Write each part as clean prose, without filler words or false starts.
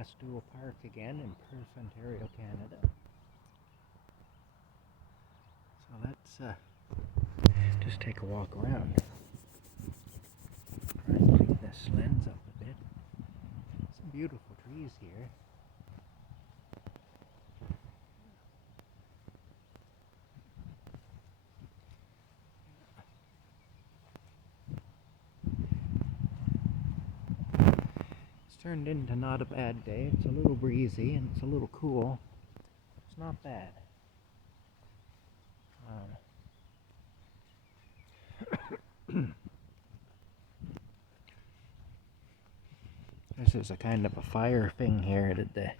past Duel Park again in Perth, Ontario, Canada. So let's just take a walk around. Try and clean this lens up a bit. Some beautiful trees here. Turned into not a bad day. It's a little breezy and it's a little cool. It's not bad. This is a kind of a fire thing here that the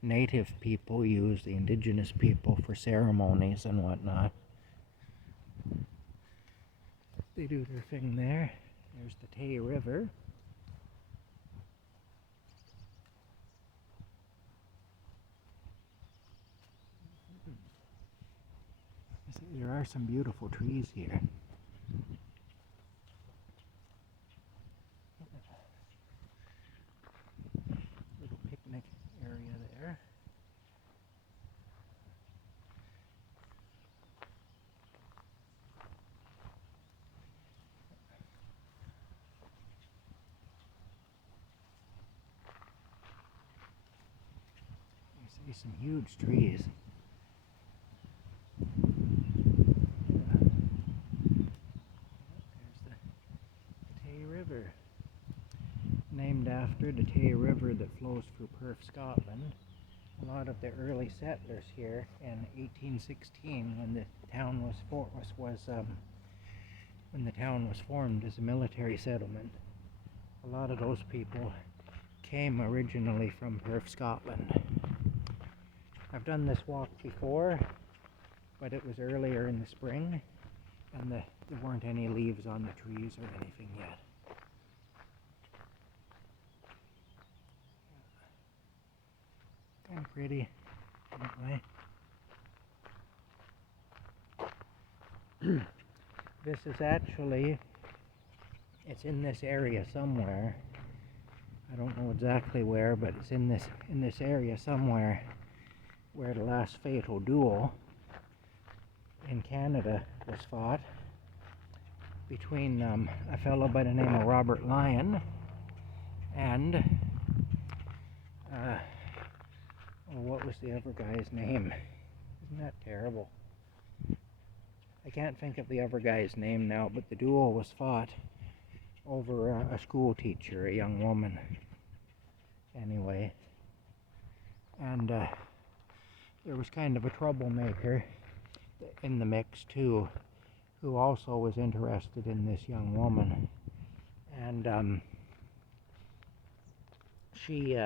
native people use, the indigenous people, for ceremonies and whatnot. They do their thing there. There's the Tay River. There are some beautiful trees here. Little picnic area there. You see some huge trees. Named after the Tay River that flows through Perth, Scotland. A lot of the early settlers here in 1816, when the town was formed as a military settlement, a lot of those people came originally from Perth, Scotland. I've done this walk before, but it was earlier in the spring, and there weren't any leaves on the trees or anything yet. Kind of pretty, anyway. This is actually, it's in this area somewhere. I don't know exactly where, but it's in this area somewhere where the last fatal duel in Canada was fought between a fellow by the name of Robert Lyon and what was the other guy's name? Isn't that terrible? I can't think of the other guy's name now, but the duel was fought over a school teacher, a young woman. Anyway, and there was kind of a troublemaker in the mix too, who also was interested in this young woman, and he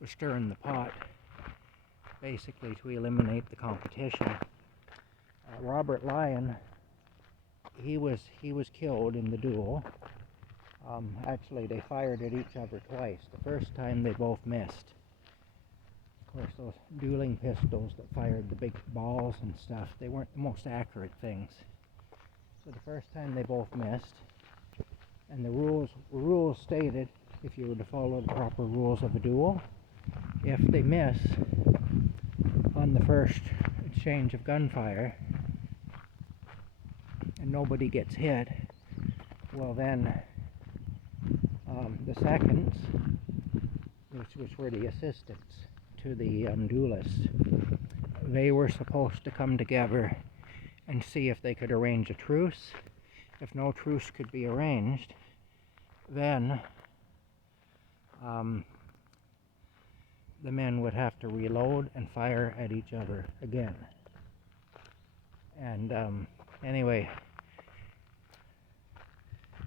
was stirring the pot, basically to eliminate the competition. Robert Lyon, he was killed in the duel. Actually, they fired at each other twice. The first time they both missed. Of course, those dueling pistols that fired the big balls and stuff, they weren't the most accurate things. So the first time they both missed, and the rules stated, if you were to follow the proper rules of a duel, if they miss on the first exchange of gunfire and nobody gets hit, well then the seconds, which were the assistants to the duelists, they were supposed to come together and see if they could arrange a truce. If no truce could be arranged, then the men would have to reload and fire at each other again. And anyway,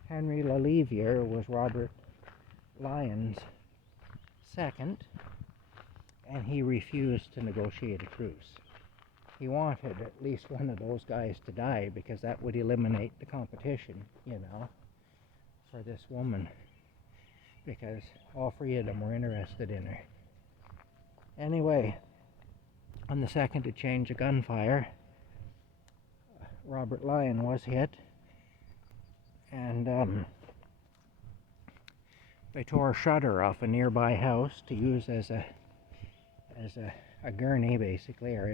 Henry Lelivier was Robert Lyon's second, and he refused to negotiate a truce. He wanted at least one of those guys to die because that would eliminate the competition, you know, for this woman, because all three of them were interested in her. Anyway, on the second exchange of gunfire, Robert Lyon was hit, and They tore a shutter off a nearby house to use as a gurney, basically, or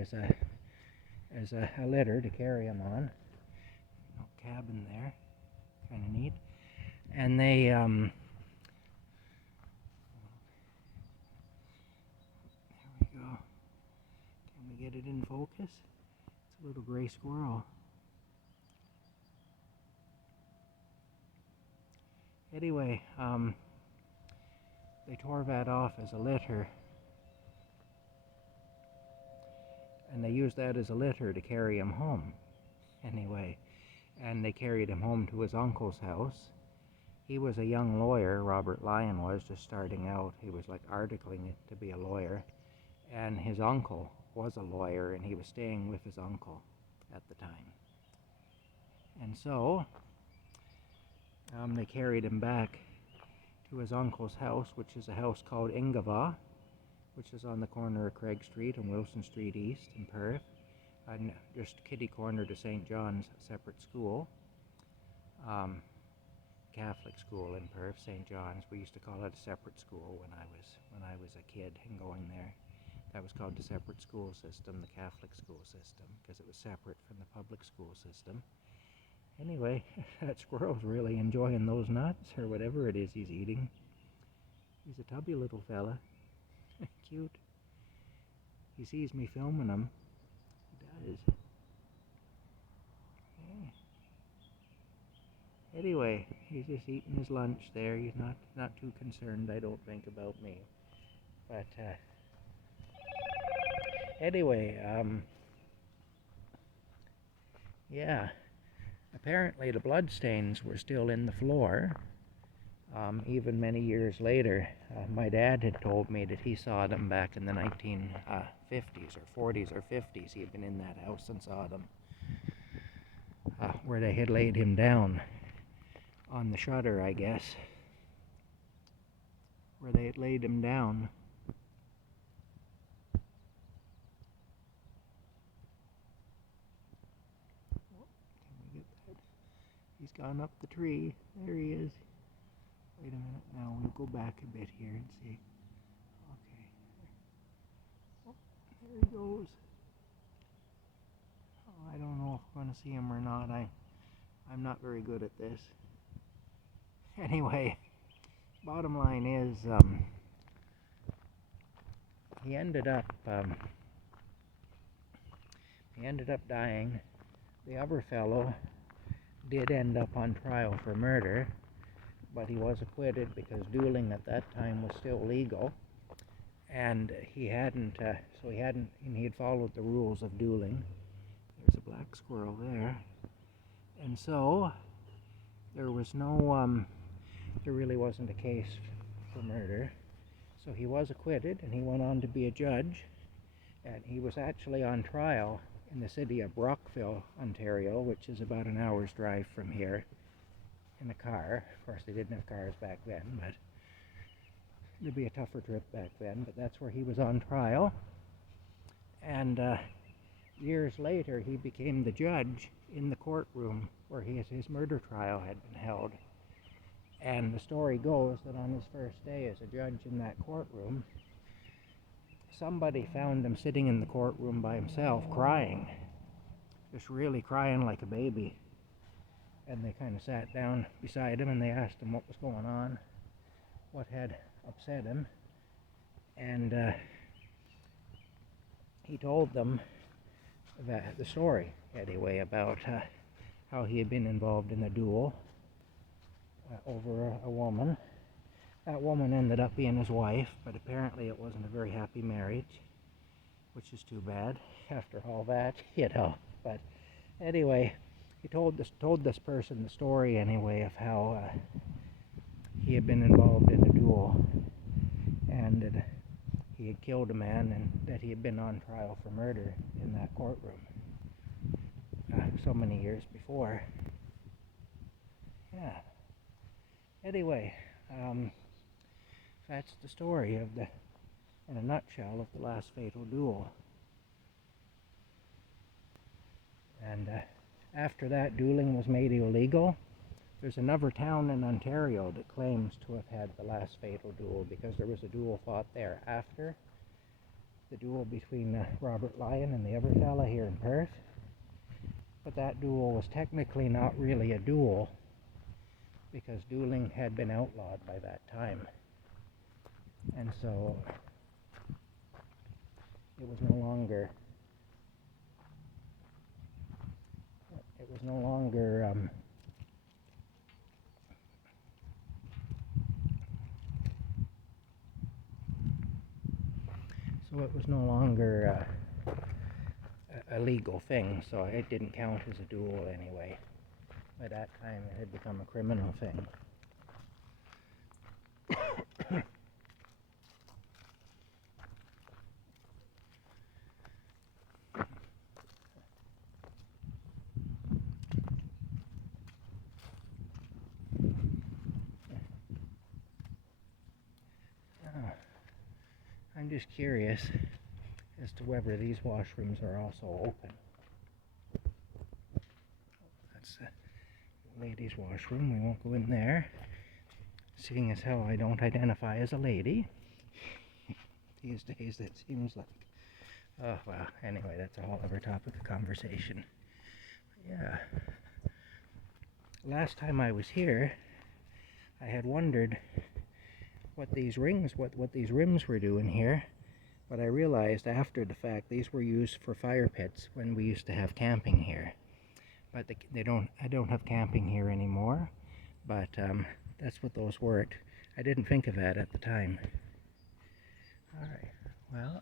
as a litter to carry him on. No cabin there, kind of neat. And they there we go. Can we get it in focus? It's a little gray squirrel. Anyway, they tore that off as a litter, and they used that as a litter to carry him home. Anyway, and they carried him home to his uncle's house. He was a young lawyer, Robert Lyon was, just starting out. He was like articling it to be a lawyer, and his uncle was a lawyer, and he was staying with his uncle at the time. And so they carried him back to his uncle's house, which is a house called Ingava, which is on the corner of Craig Street and Wilson Street East in Perth, and just kitty corner to St. John's separate school, Catholic school in Perth, St. John's. We used to call it a separate school when I was a kid and going there. That was called the separate school system, the Catholic school system, because it was separate from the public school system. Anyway, that squirrel's really enjoying those nuts, or whatever it is he's eating. He's a tubby little fella. Cute. He sees me filming him. He does. Okay. Anyway, he's just eating his lunch there. He's not too concerned, I don't think, about me. But anyway, yeah. Apparently the bloodstains were still in the floor, even many years later. My dad had told me that he saw them back in the 1950s or 40s or 50s. He had been in that house and saw them, where they had laid him down on the shutter, I guess, where they had laid him down. He's gone up the tree. There he is. Wait a minute now. We'll go back a bit here and see. Okay. Oh, there he goes. Oh, I don't know if I'm going to see him or not. I'm not very good at this. Anyway, bottom line is he ended up dying. The other fellow did end up on trial for murder, but he was acquitted because dueling at that time was still legal, and he had followed the rules of dueling. There's a black squirrel there, and so there really wasn't a case for murder. So he was acquitted, and he went on to be a judge, and he was actually on trial in the city of Brockville, Ontario, which is about an hour's drive from here, in a car. Of course, they didn't have cars back then, but it'd be a tougher trip back then. But that's where he was on trial. And years later, he became the judge in the courtroom where his murder trial had been held. And the story goes that on his first day as a judge in that courtroom, somebody found him sitting in the courtroom by himself, crying, just really crying like a baby. And they kind of sat down beside him and they asked him what was going on, what had upset him. And he told them the story, anyway, about how he had been involved in a duel over a woman. That woman ended up being his wife, but apparently it wasn't a very happy marriage, which is too bad after all that, But anyway, he told this person the story, anyway, of how he had been involved in a duel, and that he had killed a man, and that he had been on trial for murder in that courtroom so many years before. Yeah. Anyway, that's the story in a nutshell, of the last fatal duel. And after that, dueling was made illegal There's another town in Ontario that claims to have had the last fatal duel because there was a duel fought there after the duel between Robert Lyon and the other fella here in Perth. But that duel was technically not really a duel because dueling had been outlawed by that time. And so it was no longer a legal thing, so it didn't count as a duel anyway. By that time it had become a criminal thing. I'm just curious as to whether these washrooms are also open. That's the ladies' washroom. We won't go in there, seeing as how I don't identify as a lady. These days it seems like, oh well, anyway, that's a whole other topic of conversation. Yeah. Last time I was here, I had wondered what these rims were doing here, but I realized after the fact these were used for fire pits when we used to have camping here. But I don't have camping here anymore, but that's what those were. I didn't think of that at the time. Alright, well,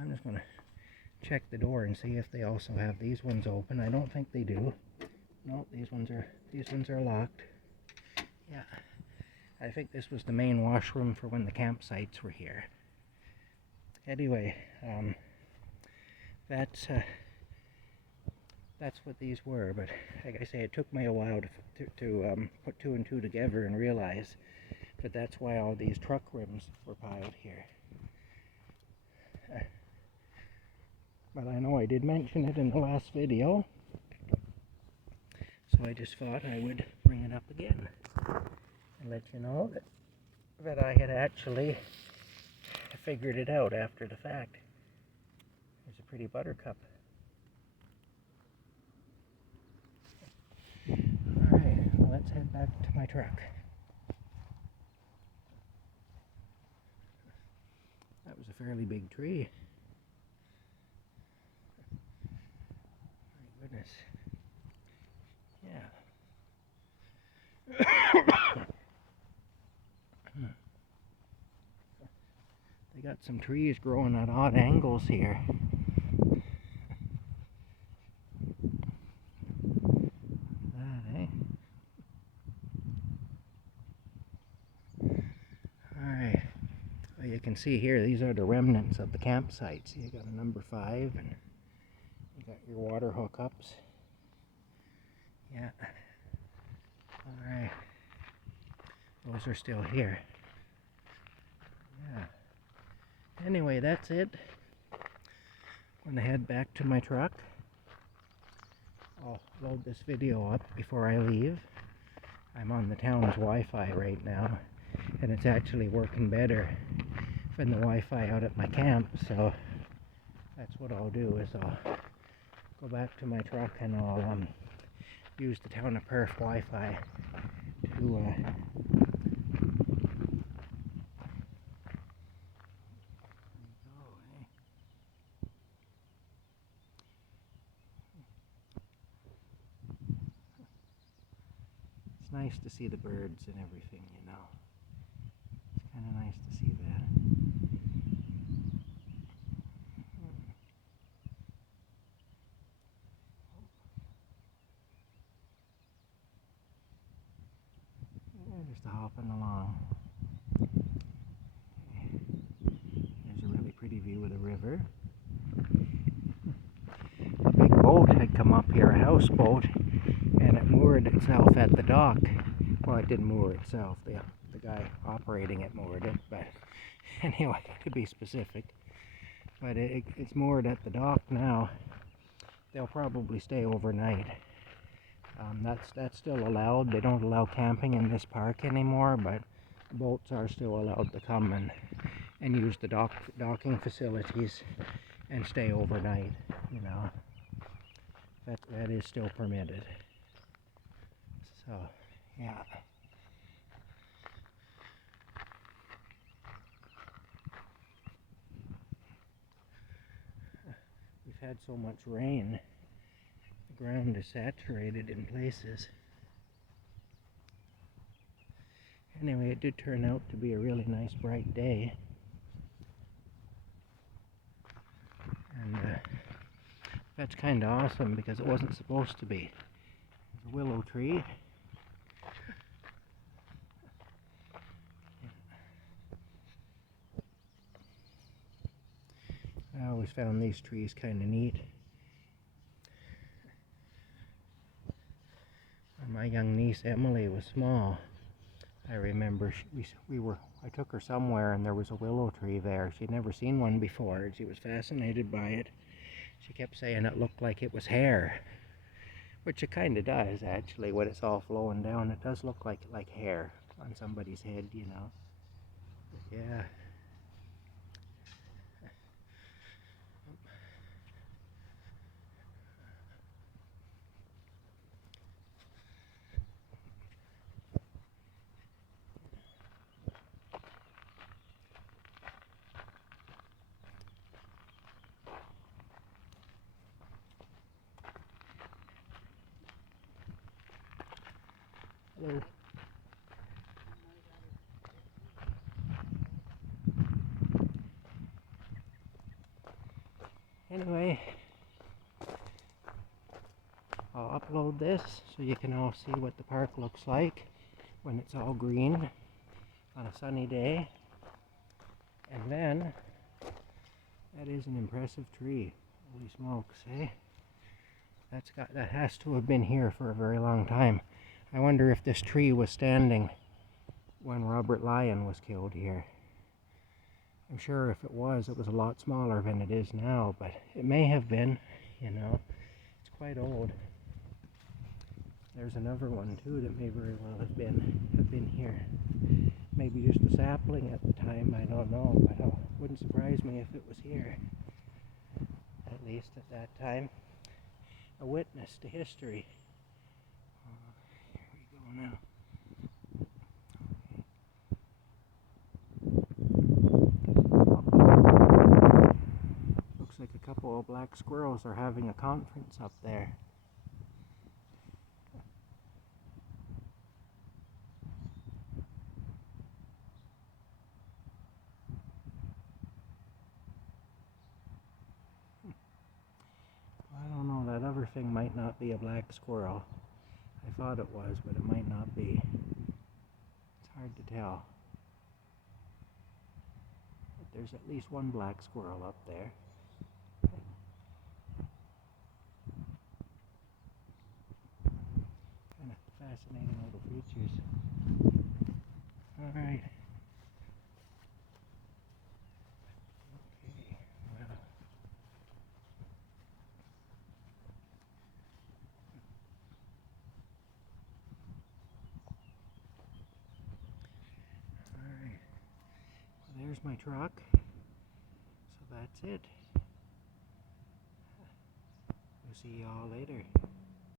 I'm just going to check the door and see if they also have these ones open. I don't think they do. No, these ones are locked. Yeah. I think this was the main washroom for when the campsites were here. Anyway, that's what these were, but like I say, it took me a while to put two and two together and realize that that's why all these truck rims were piled here. But I know I did mention it in the last video, so I just thought I would bring it up again and let you know that I had actually figured it out after the fact. There's a pretty buttercup. Alright, well, let's head back to my truck. That was a fairly big tree. My goodness. Yeah. They got some trees growing at odd angles here. That, eh? Alright. Well, you can see here, these are the remnants of the campsites. You got a number 5, and you got your water hookups. Yeah. Alright. Those are still here. Yeah. Anyway, that's it. I'm going to head back to my truck. I'll load this video up before I leave. I'm on the town's Wi-Fi right now, and it's actually working better than the Wi-Fi out at my camp, so that's what I'll do, is I'll go back to my truck and I'll use the town of Perth Wi-Fi to It's nice to see the birds and everything, you know. It's kind of nice to see that. Yeah, just hopping along. There's a really pretty view of the river. A big boat had come up here, a houseboat, and it moored itself at the dock. Well, it didn't moor itself. The guy operating it moored it, but anyway, to be specific. But it's moored at the dock now. They'll probably stay overnight. That's still allowed. They don't allow camping in this park anymore, but boats are still allowed to come and use the docking facilities and stay overnight. You know, that is still permitted. So, yeah. We've had so much rain, the ground is saturated in places. Anyway, it did turn out to be a really nice bright day. And that's kind of awesome because it wasn't supposed to be. There's a willow tree. I always found these trees kind of neat. When my young niece Emily was small, I remember I took her somewhere and there was a willow tree there. She'd never seen one before and she was fascinated by it. She kept saying it looked like it was hair, which it kind of does actually when it's all flowing down. It does look like hair on somebody's head, you know. But yeah. Hello. Anyway, I'll upload this so you can all see what the park looks like when it's all green on a sunny day. And then, that is an impressive tree. Holy smokes, eh? That has to have been here for a very long time. I wonder if this tree was standing when Robert Lyon was killed here. I'm sure if it was a lot smaller than it is now, but it may have been, you know. It's quite old. There's another one too that may very well have been here. Maybe just a sapling at the time, I don't know, but it wouldn't surprise me if it was here. At least at that time. A witness to history. Here we go now. Looks like a couple of black squirrels are having a conference up there. I don't know, that other thing might not be a black squirrel. I thought it was, but it might not be. It's hard to tell. But there's at least one black squirrel up there. Kind of fascinating little creatures. Alright. Okay, well. Alright. Well, there's my truck. So that's it. We'll see y'all later.